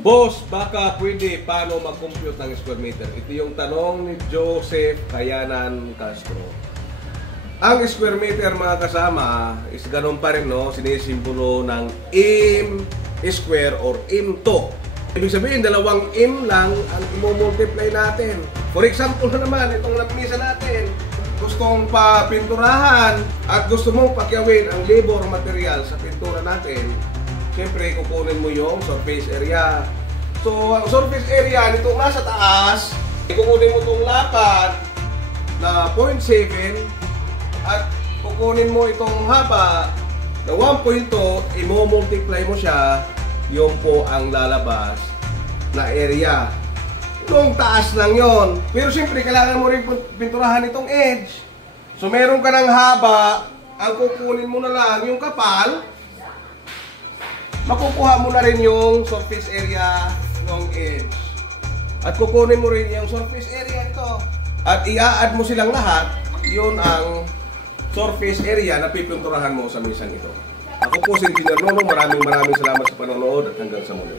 Boss, baka pwede paano mag-compute ng square meter? Ito yung tanong ni Joseph Kayanan Castro. Ang square meter mga kasama is ganun pa rin, no? Sinisimbolo ng m square or m2. Ibig sabihin, dalawang m lang ang i-multiply natin. For example na naman, itong lamisa natin, gustong pa-pinturahan at gusto mong pakyawin ang labor material sa pintura natin, siyempre, kukunin mo yung surface area. So, ang surface area nitong nasa taas, kukunin mo itong lapad na 0.7 at kukunin mo itong haba na 1.2, i-multiply mo siya, yun po ang lalabas na area. Itong taas lang yon. Pero siyempre, kailangan mo rin pinturahan itong edge. So, meron ka ng haba, ang kukunin mo na lang yung kapal, makukuha mo na rin yung surface area ng edge. At kukunin mo rin yung surface area ito. At i-add mo silang lahat, yun ang surface area na pipinturahan mo sa misang ito. Ako po si Engineer Nono, maraming salamat sa panonood at hanggang sa muli.